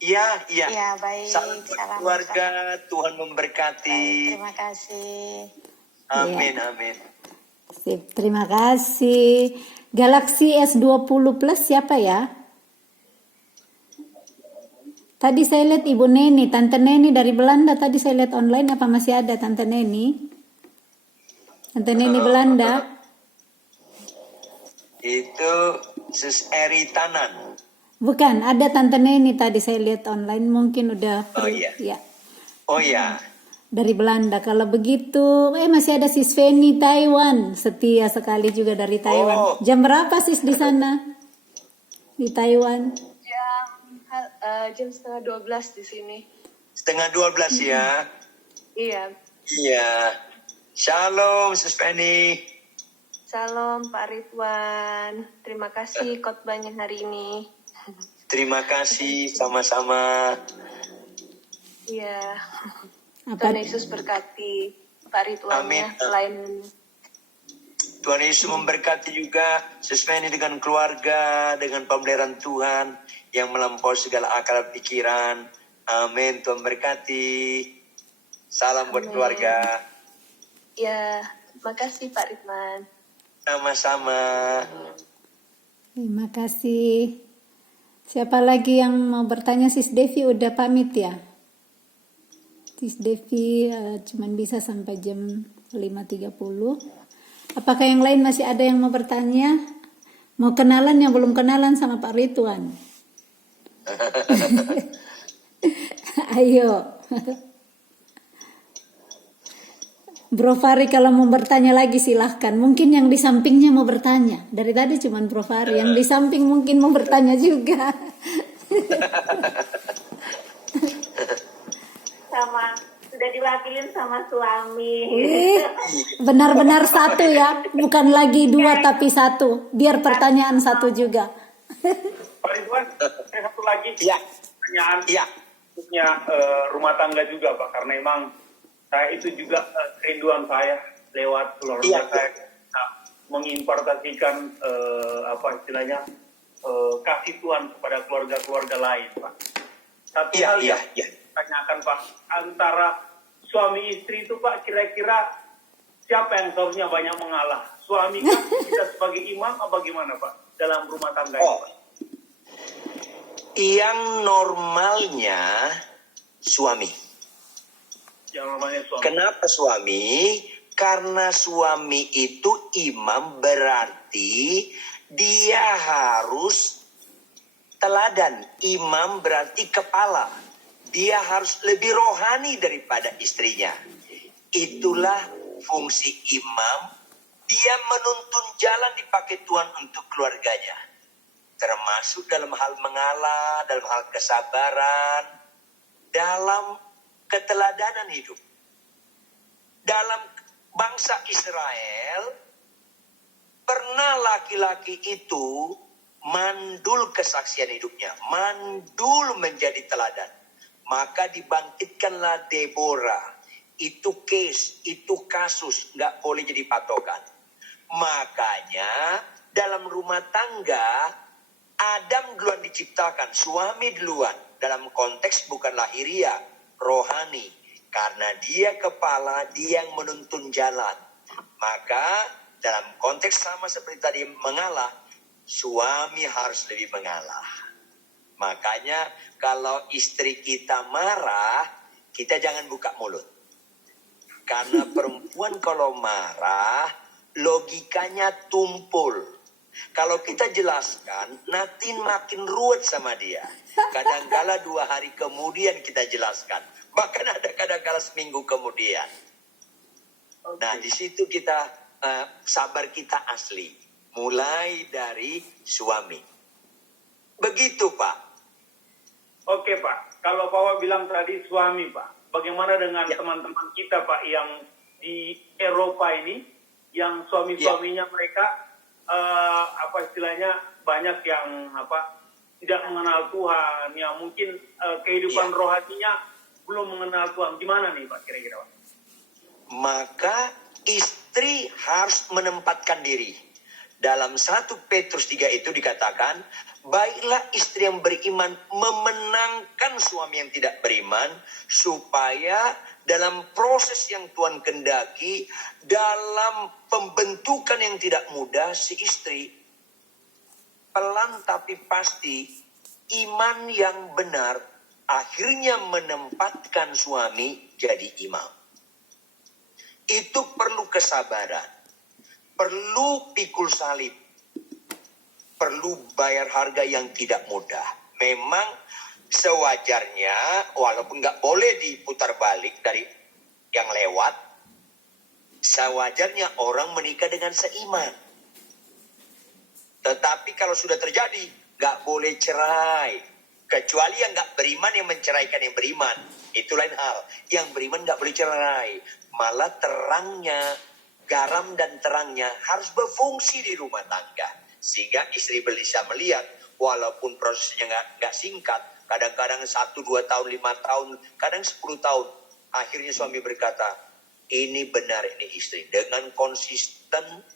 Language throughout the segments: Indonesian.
Iya, iya. Ya, baik. Salam buat keluarga, Tuhan memberkati. Baik, terima kasih. Amin, Iya. amin. Sip, terima kasih. Galaxy S20 Plus siapa ya? Tadi saya lihat Ibu Neni, Tante Neni dari Belanda. Tadi saya lihat online, apa masih ada Tante Neni? Tante Neni Belanda. Itu Sus Eri Tanan. Bukan, ada Tante Neni tadi saya lihat online, mungkin udah Oh, iya. ya, Oh ya, dari Belanda. Kalau begitu, masih ada Sis Feni Taiwan, setia sekali juga dari Taiwan. Oh. Jam berapa Sis di sana? Di Taiwan? Jam setengah 12 di sini. setengah 12 ya. Iya. Iya. Shalom, Sus Penny. Salam Pak Ridwan. Terima kasih khotbahnya hari ini. Terima kasih, sama-sama. Iya. Apa? Tuhan Yesus berkati Pak Ridwannya. Amin. Selain Tuhan Yesus memberkati juga Sus Penny dengan keluarga, dengan pemeliharaan Tuhan yang melampaui segala akal pikiran. Amin. Tuhan berkati. Salam buat Amin. keluarga. ya, makasih Pak Ridwan. Sama-sama. Terima kasih. Siapa lagi yang mau bertanya? Sis Devi udah pamit ya? Sis Devi cuman bisa sampai jam 5.30. Apakah yang lain masih ada yang mau bertanya? Mau kenalan yang belum kenalan sama Pak Ridwan? Ayo. Bro Fari kalau mau bertanya lagi silahkan. Mungkin yang di sampingnya mau bertanya. Dari tadi cuman Bro Fari. Yang di samping mungkin mau bertanya juga. Sama sudah diwakilin sama suami. Benar-benar satu ya. Bukan lagi dua tapi satu. Biar pertanyaan satu juga. Pak Ridwan, satu lagi Iya. pertanyaan Iya. khususnya rumah tangga juga Pak, karena memang saya itu juga kerinduan saya lewat keluarga Iya. saya mengimpartasikan apa istilahnya kasih Tuhan kepada keluarga-keluarga lain Pak. Satu Iya, hal iya, yang iya. tanyakan Pak, antara suami istri itu Pak, kira-kira siapa yang seharusnya banyak mengalah? Suami kan kita sebagai imam apa gimana Pak dalam rumah tangga Oh, itu? yang normalnya suami. Yang namanya suami. Kenapa suami? Karena suami itu imam, berarti dia harus teladan. Imam berarti kepala. Dia harus lebih rohani daripada istrinya. Itulah fungsi imam. Dia menuntun jalan dipakai Tuhan untuk keluarganya. Termasuk dalam hal mengalah, dalam hal kesabaran, dalam keteladanan hidup. Dalam bangsa Israel, pernah laki-laki itu mandul kesaksian hidupnya. Mandul menjadi teladan. Maka dibangkitkanlah Deborah. Itu case, itu kasus, nggak boleh jadi patokan. Makanya dalam rumah tangga, Adam duluan diciptakan, suami duluan. Dalam konteks bukan lahiriah, rohani. Karena dia kepala, dia yang menuntun jalan. Maka dalam konteks sama seperti tadi mengalah, suami harus lebih mengalah. Makanya kalau istri kita marah, kita jangan buka mulut. Karena perempuan kalau marah, logikanya tumpul. Kalau kita jelaskan, nanti makin ruwet sama dia. Kadang-kala 2 hari kemudian kita jelaskan. Bahkan ada kadang-kala seminggu kemudian. Nah, di situ kita sabar kita asli. Mulai dari suami. Begitu, Pak. Oke Pak, kalau Pak bilang tadi suami Pak, bagaimana dengan teman-teman kita Pak yang di Eropa ini, yang suami-suaminya mereka apa istilahnya banyak yang tidak mengenal Tuhan, yang mungkin kehidupan rohaninya belum mengenal Tuhan. Gimana nih Pak kira-kira Pak? Maka istri harus menempatkan diri. Dalam 1 Petrus 3 itu dikatakan, baiklah istri yang beriman memenangkan suami yang tidak beriman, supaya dalam proses yang Tuhan kendaki, dalam pembentukan yang tidak mudah, si istri pelan tapi pasti, iman yang benar akhirnya menempatkan suami jadi imam. Itu perlu kesabaran, perlu pikul salib, perlu bayar harga yang tidak mudah. Memang sewajarnya, walaupun nggak boleh diputar balik dari yang lewat, sewajarnya orang menikah dengan seiman. Tetapi kalau sudah terjadi, nggak boleh cerai. Kecuali yang nggak beriman yang menceraikan yang beriman. Itu lain hal. Yang beriman nggak boleh cerai. Malah terangnya, garam dan terangnya harus berfungsi di rumah tangga. Sehingga istri bisa melihat, walaupun prosesnya nggak singkat, kadang-kadang 1, 2 tahun, 5 tahun, kadang 10 tahun. Akhirnya suami berkata, ini benar ini istri. Dengan konsisten,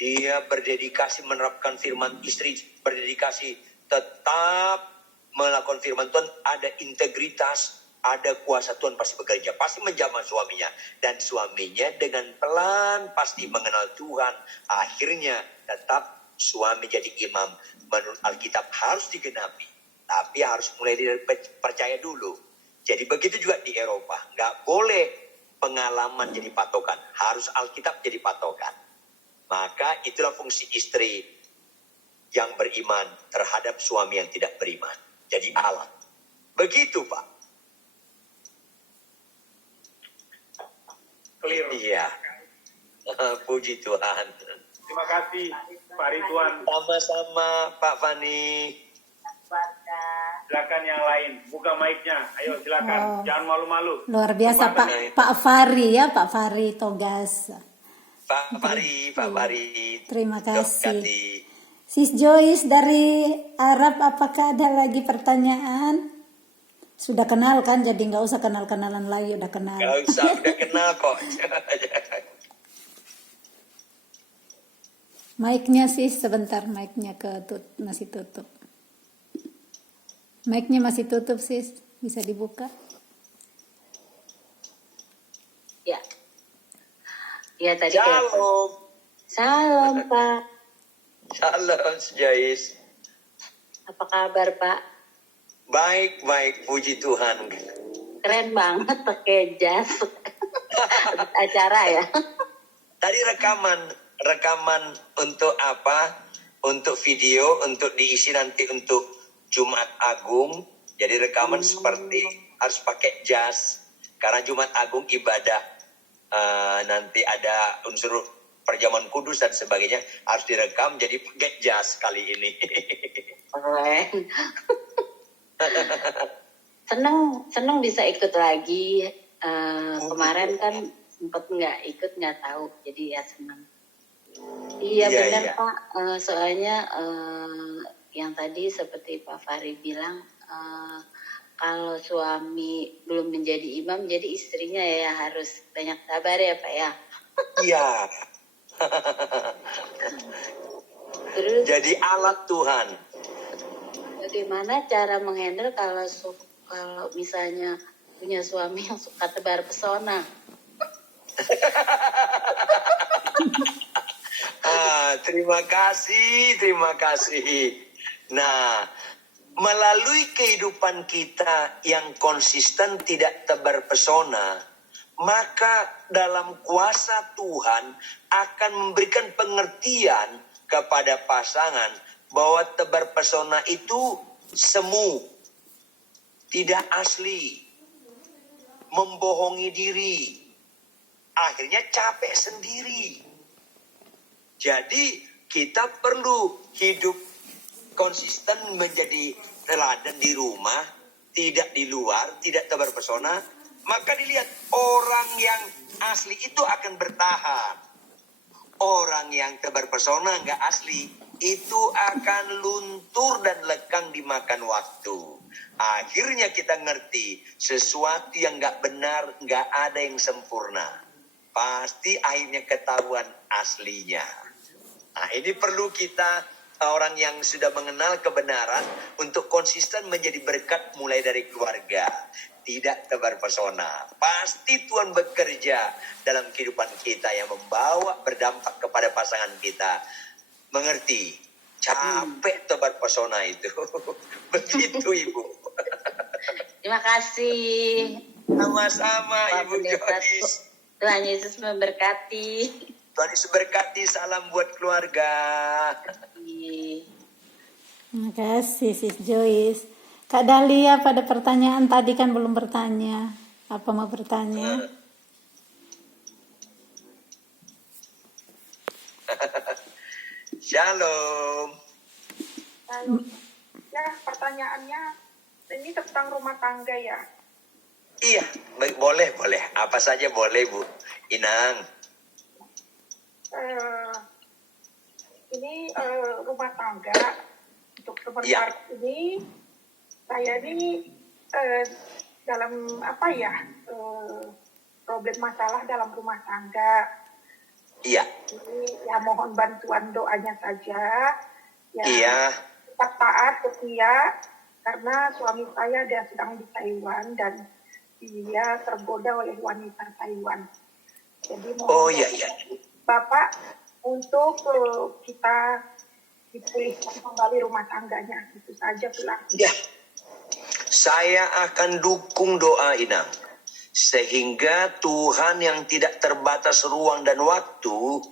dia berdedikasi menerapkan firman, istri berdedikasi tetap melakukan firman Tuhan, ada integritas, ada kuasa Tuhan pasti bekerja, pasti menjamah suaminya. Dan suaminya dengan pelan pasti mengenal Tuhan. Akhirnya tetap suami jadi imam. Menurut Alkitab harus digenapi. Tapi harus mulai dari percaya dulu. Jadi begitu juga di Eropa. Nggak boleh pengalaman jadi patokan. Harus Alkitab jadi patokan. Maka itulah fungsi istri yang beriman terhadap suami yang tidak beriman. Jadi alat. Begitu Pak. Clear. Iya. Puji Tuhan. Terima kasih Pak Ridwan. Sama-sama Pak Fani. Silakan yang lain, buka mic-nya. Ayo silakan, jangan malu-malu. Luar biasa Pak- Pak Fari ya, Pak Fari Togas. Pak Fari. Terima kasih. Ganti. Sis Joyce dari Arab, apakah ada lagi pertanyaan? Sudah kenal kan, jadi nggak usah kenal-kenalan lagi, udah kenal. Gak usah, udah kenal kok. Mic-nya sis, sebentar, mic-nya masih tutup. Mic-nya masih tutup sis, bisa dibuka? Ya. Ya tadi Shalom. Salam Pak. Shalom Joyce. Apa kabar Pak? Baik, puji Tuhan. Keren banget pakai jas. Acara ya. Tadi rekaman untuk apa? Untuk video, untuk diisi nanti untuk Jumat Agung. Jadi rekaman seperti harus pakai jas. Karena Jumat Agung ibadah nanti ada unsur perjamuan kudus dan sebagainya, harus direkam, jadi pakai jas kali ini. Keren. Seneng bisa ikut lagi. Kemarin kan sempat nggak tahu, jadi ya senang. Iya benar iya. Pak. Soalnya yang tadi seperti Pak Fari bilang, kalau suami belum menjadi imam, jadi istrinya ya harus banyak sabar ya Pak ya. Iya. Terus Jadi alat Tuhan. bagaimana cara menghandle kalau misalnya punya suami yang suka tebar pesona? Terima kasih. Nah, melalui kehidupan kita yang konsisten tidak tebar pesona, maka dalam kuasa Tuhan akan memberikan pengertian kepada pasangan bahwa tebar pesona itu semu, tidak asli, membohongi diri, akhirnya capek sendiri. Jadi kita perlu hidup konsisten menjadi teladan di rumah, tidak di luar, tidak tebar pesona. Maka dilihat orang yang asli itu akan bertahan. Orang yang tebar pesona nggak asli itu akan luntur dan lekang dimakan waktu. Akhirnya kita ngerti sesuatu yang nggak benar, nggak ada yang sempurna. Pasti akhirnya ketahuan aslinya. Nah, ini perlu kita orang yang sudah mengenal kebenaran untuk konsisten menjadi berkat mulai dari keluarga. Tidak tebar pesona. Pasti Tuhan bekerja dalam kehidupan kita yang membawa berdampak kepada pasangan kita. Mengerti? Capek tebar pesona itu. Begitu Ibu. Terima kasih. Sama-sama Pak Ibu Pendeta. Joyce. Tuhan Yesus memberkati. Tuhan Yesus berkati. Salam buat keluarga. Terima kasih Sis Joyce. Kak Dahlia pada pertanyaan tadi kan belum bertanya. Apa mau bertanya? Shalom. Lalu, ya pertanyaannya ini tentang rumah tangga ya. Iya, boleh. Apa saja boleh Bu Inang. Ini rumah tangga untuk sebentar ini saya ini dalam apa ya problem masalah dalam rumah tangga. Iya. Jadi ya mohon bantuan doanya saja. Ya, Iya. tetap taat setia karena suami saya dia sedang di Taiwan dan dia tergoda oleh wanita Taiwan. Jadi mohon Iya. Bapak untuk kita dipulihkan kembali rumah tangganya. Itu saja pulang. Ya. Saya akan dukung doa Inang. Sehingga Tuhan yang tidak terbatas ruang dan waktu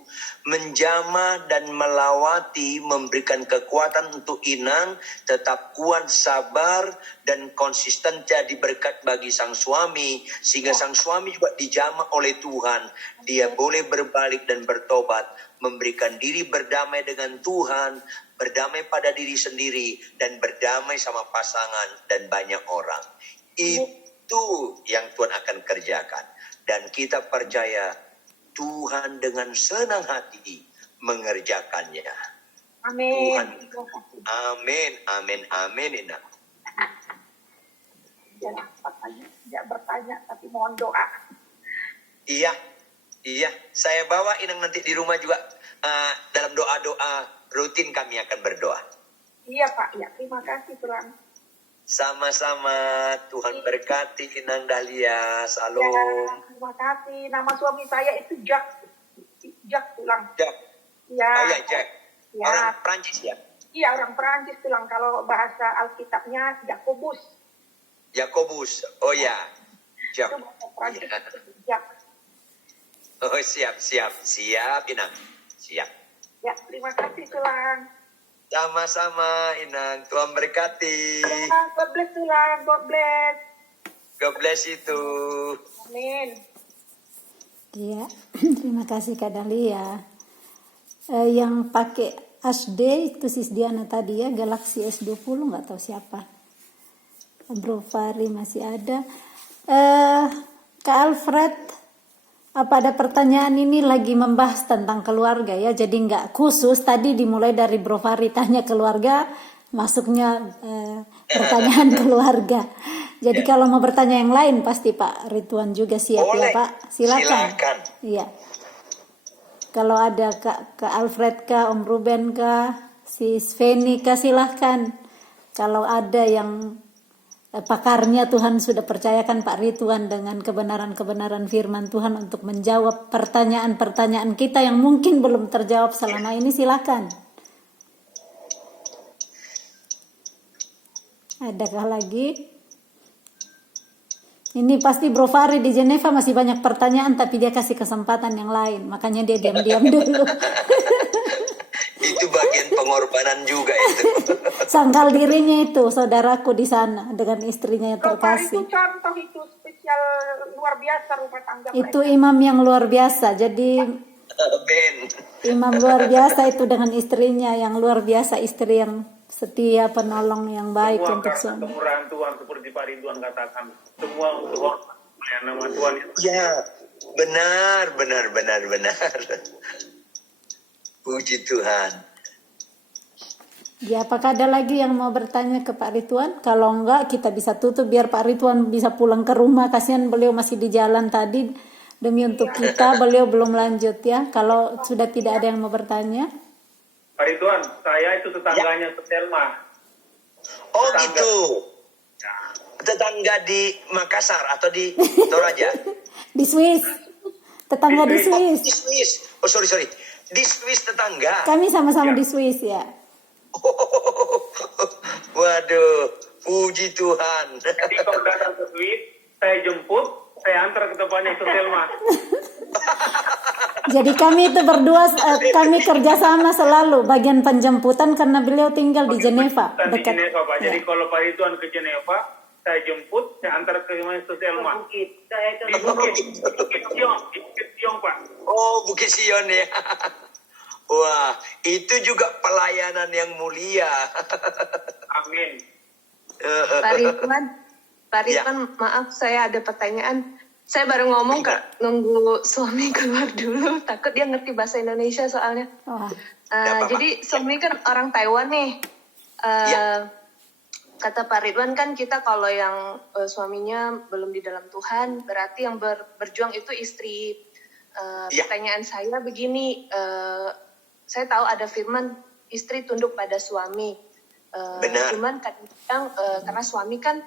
menjamah dan melawati, memberikan kekuatan untuk Inang tetap kuat, sabar dan konsisten jadi berkat bagi sang suami, sehingga sang suami juga dijamah oleh Tuhan. Dia boleh berbalik dan bertobat, memberikan diri berdamai dengan Tuhan, berdamai pada diri sendiri dan berdamai sama pasangan dan banyak orang. Itu yang Tuhan akan kerjakan. Dan kita percaya Tuhan dengan senang hati mengerjakannya. Amin. Amin. Inang. Tidak bertanya, tapi mohon doa. Iya. Saya bawa Inang nanti di rumah juga. Dalam doa-doa rutin kami akan berdoa. Iya Pak, ya terima kasih Tuhan. Sama-sama. Tuhan berkati Inang Dahlia. Salam. Ya, terima kasih. Nama suami saya itu Jack Tulang. Jack. Ya. Oh ya, Jack. Ya. Orang Prancis ya? Iya, orang Perancis Tulang. Kalau bahasa Alkitabnya Jakobus. Oh ya. Jack. Itu bahasa Perancis. Ya. Jack. Oh siap Inang. Siap. Ya, terima kasih Tulang. Sama-sama Inang. Tuhan berkati. Ya, God bless Tulang. God bless. God bless itu. Amin. Iya, terima kasih Kak Dahlia. Yang pakai HD itu Sis Diana tadi ya, Galaxy S20 nggak tahu siapa. Bro Fari masih ada. Kak Alfred, apa ada pertanyaan ini lagi membahas tentang keluarga ya, jadi nggak khusus. Tadi dimulai dari Bro Fari tanya keluarga, masuknya pertanyaan keluarga. Jadi kalau mau bertanya yang lain pasti Pak Ridwan juga siap. Boleh. Ya Pak, silakan. Iya. Kalau ada Kak Alfred kah, Om Ruben kah, Sis Feni kah, silahkan. Kalau ada yang pakarnya Tuhan sudah percayakan Pak Ridwan dengan kebenaran-kebenaran firman Tuhan untuk menjawab pertanyaan-pertanyaan kita yang mungkin belum terjawab selama ini, silakan. Adakah lagi? Ini pasti Bro Fari di Geneva masih banyak pertanyaan, tapi dia kasih kesempatan yang lain, makanya dia diam-diam dulu. Itu bagian pengorbanan juga itu. Sangkal dirinya itu saudaraku di sana dengan istrinya yang Bro Fari itu terkasih. contoh itu spesial luar biasa rumah tangga Itu mereka. imam yang luar biasa. Jadi Amin. imam luar biasa itu dengan istrinya yang luar biasa, istri yang setia, penolong yang baik Semua untuk karena suami. kemurahan Tuhan seperti Pak Ridwan katakan. Semua untuk hormat kemuliaan nama Tuhan. Ya, benar. Puji Tuhan. Ya, apakah ada lagi yang mau bertanya ke Pak Ridwan? Kalau enggak, kita bisa tutup biar Pak Ridwan bisa pulang ke rumah. Kasihan beliau masih di jalan tadi. Demi untuk kita, beliau belum lanjut ya. Kalau sudah tidak ada yang mau bertanya. Pak Ridwan, saya itu tetangganya Selma. Oh Tetangga. gitu. Ya. Tetangga di Makassar atau di Toraja? Di Swiss. Tetangga di Di Swiss. Di Swiss. Oh sorry. Di Swiss tetangga. Kami sama-sama Ya. di Swiss ya. Waduh, puji Tuhan. Jadi kalau datang ke Swiss, saya jemput, saya antar ke tempatnya ke Selma. Jadi kami itu berdua, kami kerjasama selalu bagian penjemputan karena beliau tinggal di Geneva. Di Dekat. Geneva, Pak. Jadi Ya. kalau Pak Ridwan ke Geneva, saya jemput, saya antar ke Selma. Di Bukit Siong, Pak. Oh, Bukit Sion ya. Wah, itu juga pelayanan yang mulia. Amin. Pak Ridwan, maaf saya ada pertanyaan. Saya baru ngomong nunggu suami keluar dulu, takut dia ngerti bahasa Indonesia soalnya. Wah. Jadi suami kan orang Taiwan nih. Kata Pak Ridwan kan kita kalau yang suaminya belum di dalam Tuhan, berarti yang berjuang itu istri. Pertanyaan saya begini, saya tahu ada firman istri tunduk pada suami. Benar. Cuman kadang karena suami kan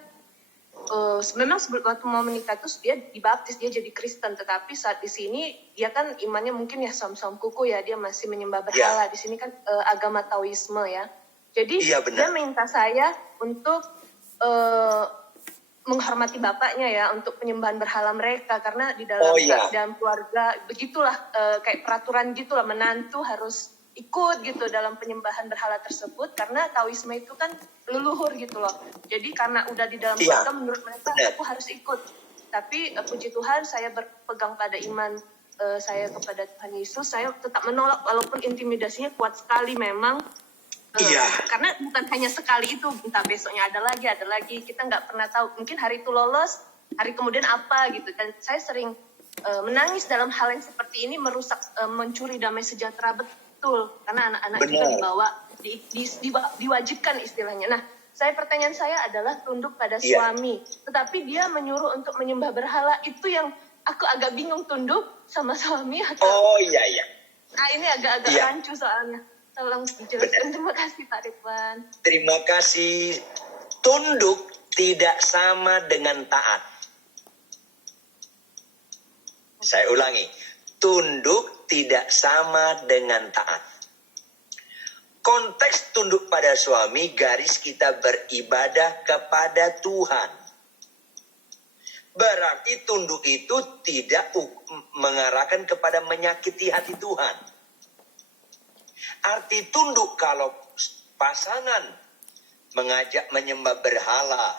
memang waktu mau menikah terus dia dibaptis, dia jadi Kristen, tetapi saat di sini dia kan imannya mungkin ya som-som kuku ya, dia masih menyembah berhala. Di sini kan agama Taoisme ya. Jadi dia minta saya untuk menghormati bapaknya ya, untuk penyembahan berhala mereka, karena di dalam keluarga begitulah kayak peraturan gitulah, menantu harus ikut gitu dalam penyembahan berhala tersebut, karena Taoisme itu kan leluhur gitu loh. Jadi karena udah di dalam keluarga, menurut mereka aku harus ikut. Tapi puji Tuhan saya berpegang pada iman saya kepada Tuhan Yesus. Saya tetap menolak walaupun intimidasinya kuat sekali memang. Karena bukan hanya sekali itu, entah besoknya ada lagi. Kita nggak pernah tahu. Mungkin hari itu lolos, hari kemudian apa gitu. Dan saya sering menangis dalam hal yang seperti ini, merusak, mencuri damai sejahtera betul. Karena anak-anak juga dibawa, diwajibkan istilahnya. Nah, pertanyaan saya adalah tunduk pada suami. Tetapi dia menyuruh untuk menyembah berhala, itu yang aku agak bingung, tunduk sama suami atau... Oh iya. Nah ini agak-agak rancu soalnya. Tolong dijelaskan. Terima kasih Pak Ridwan. Terima kasih. Tunduk tidak sama dengan taat. Saya ulangi. Tunduk tidak sama dengan taat. Konteks tunduk pada suami, garis kita beribadah kepada Tuhan. Berarti tunduk itu tidak mengarahkan kepada menyakiti hati Tuhan. Arti tunduk kalau pasangan mengajak menyembah berhala,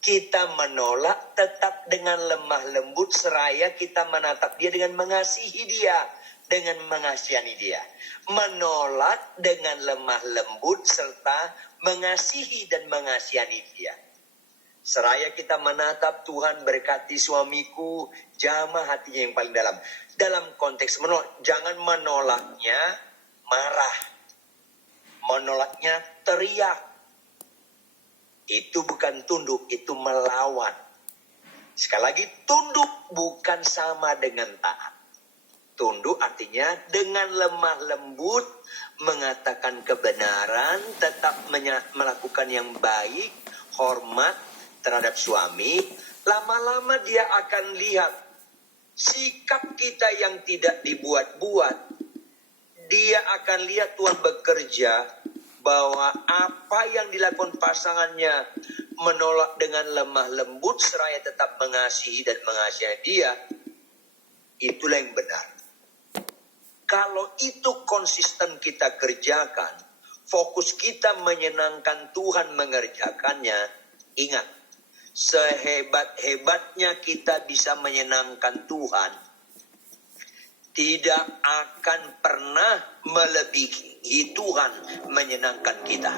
kita menolak tetap dengan lemah lembut, seraya kita menatap dia dengan mengasihi dia, dengan mengasihani dia. Menolak dengan lemah lembut serta mengasihi dan mengasihani dia. Seraya kita menatap, Tuhan berkati suamiku, jamah hatinya yang paling dalam. Dalam konteks menolak, jangan menolaknya marah. Menolaknya teriak. Itu bukan tunduk, itu melawan. Sekali lagi, tunduk bukan sama dengan taat. Tunduk artinya dengan lemah lembut, mengatakan kebenaran, tetap melakukan yang baik, hormat terhadap suami. Lama-lama dia akan lihat sikap kita yang tidak dibuat-buat. Dia akan lihat Tuhan bekerja, bahwa apa yang dilakukan pasangannya menolak dengan lemah lembut, seraya tetap mengasihi dan mengasihi dia, itulah yang benar. Kalau itu konsisten kita kerjakan, fokus kita menyenangkan Tuhan mengerjakannya, ingat, sehebat-hebatnya kita bisa menyenangkan Tuhan, tidak akan pernah melebihi Tuhan menyenangkan kita.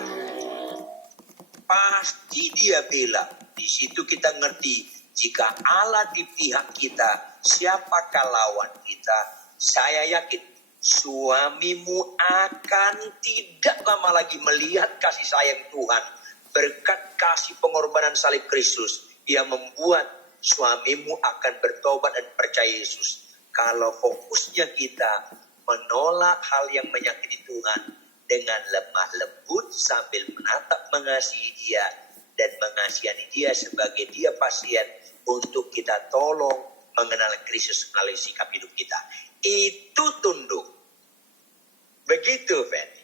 Pasti dia bela. Di situ kita ngerti, jika Allah di pihak kita, siapakah lawan kita? Saya yakin suamimu akan tidak lama lagi melihat kasih sayang Tuhan. Berkat kasih pengorbanan salib Kristus, ia membuat suamimu akan bertobat dan percaya Yesus. Kalau fokusnya kita menolak hal yang menyakiti Tuhan dengan lemah lembut sambil menatap mengasihi dia dan mengasihani dia sebagai dia pasien untuk kita tolong mengenal Kristus melalui sikap hidup kita. Itu tunduk. Begitu, Fanny.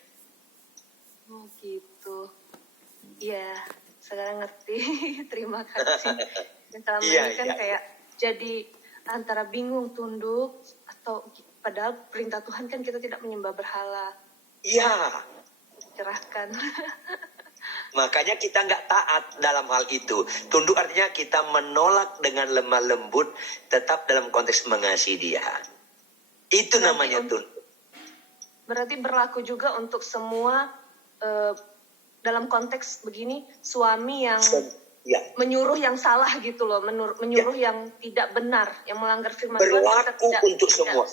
Oh gitu. Iya, sekarang ngerti. Terima kasih. Dan selama ini kan kayak jadi antara bingung tunduk atau padahal perintah Tuhan kan kita tidak menyembah berhala. Iya. Cerahkan. Makanya kita nggak taat dalam hal itu. Tunduk artinya kita menolak dengan lemah lembut, tetap dalam konteks mengasihi dia. Itu namanya tunduk. Berarti berlaku juga untuk semua dalam konteks begini, suami yang menyuruh yang salah gitu loh, menyuruh yang tidak benar, yang melanggar firman Tuhan. Berlaku untuk semua.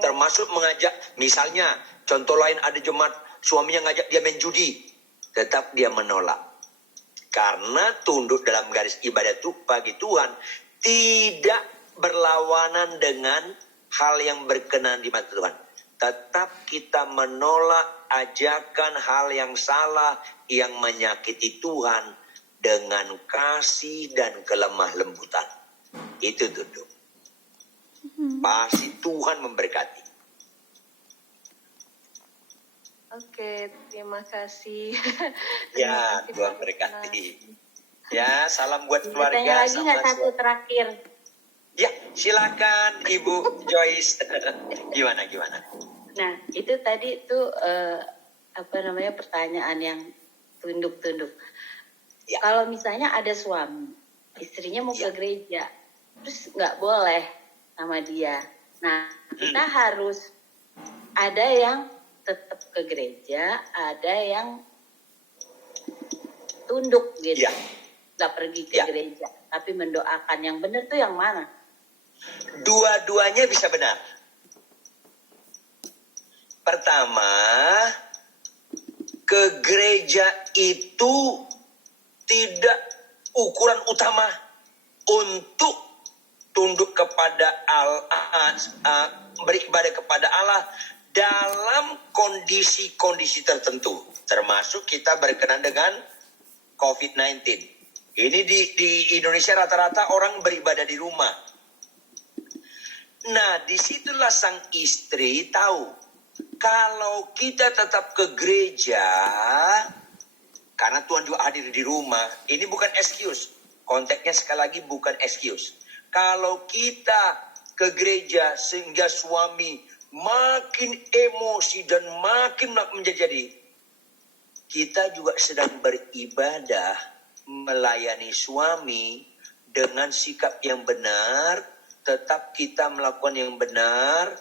Termasuk mengajak, misalnya contoh lain ada jemaat suaminya ngajak dia main judi, tetap dia menolak. Karena tunduk dalam garis ibadah itu bagi Tuhan tidak berlawanan dengan hal yang berkenan di mata Tuhan. Tetap kita menolak ajakan hal yang salah yang menyakiti Tuhan dengan kasih dan kelemah lembutan. Itu tunduk. Pasti Tuhan memberkati. Oke, terima kasih. Ya, Tuhan berkati. Ya, salam buat keluarga. Tanya lagi nggak satu terakhir? Ya, silakan Ibu Joyce. Gimana? Nah, itu tadi tuh pertanyaan yang tunduk-tunduk. Ya. Kalau misalnya ada suami, istrinya mau ke gereja, terus nggak boleh sama dia. Nah, kita harus ada yang tetap ke gereja, ada yang tunduk gitu, nggak pergi ke gereja, tapi mendoakan. Yang benar tuh yang mana? Dua-duanya bisa benar. Pertama, ke gereja itu tidak ukuran utama untuk tunduk kepada Allah, beribadah kepada Allah dalam kondisi-kondisi tertentu. Termasuk kita berkenan dengan COVID-19. Ini di Indonesia rata-rata orang beribadah di rumah. Nah, disitulah sang istri tahu kalau kita tetap ke gereja, karena Tuhan juga hadir di rumah, ini bukan excuse. Konteksnya sekali lagi bukan excuse. Kalau kita ke gereja sehingga suami makin emosi dan makin menjadi, kita juga sedang beribadah melayani suami dengan sikap yang benar, tetap kita melakukan yang benar,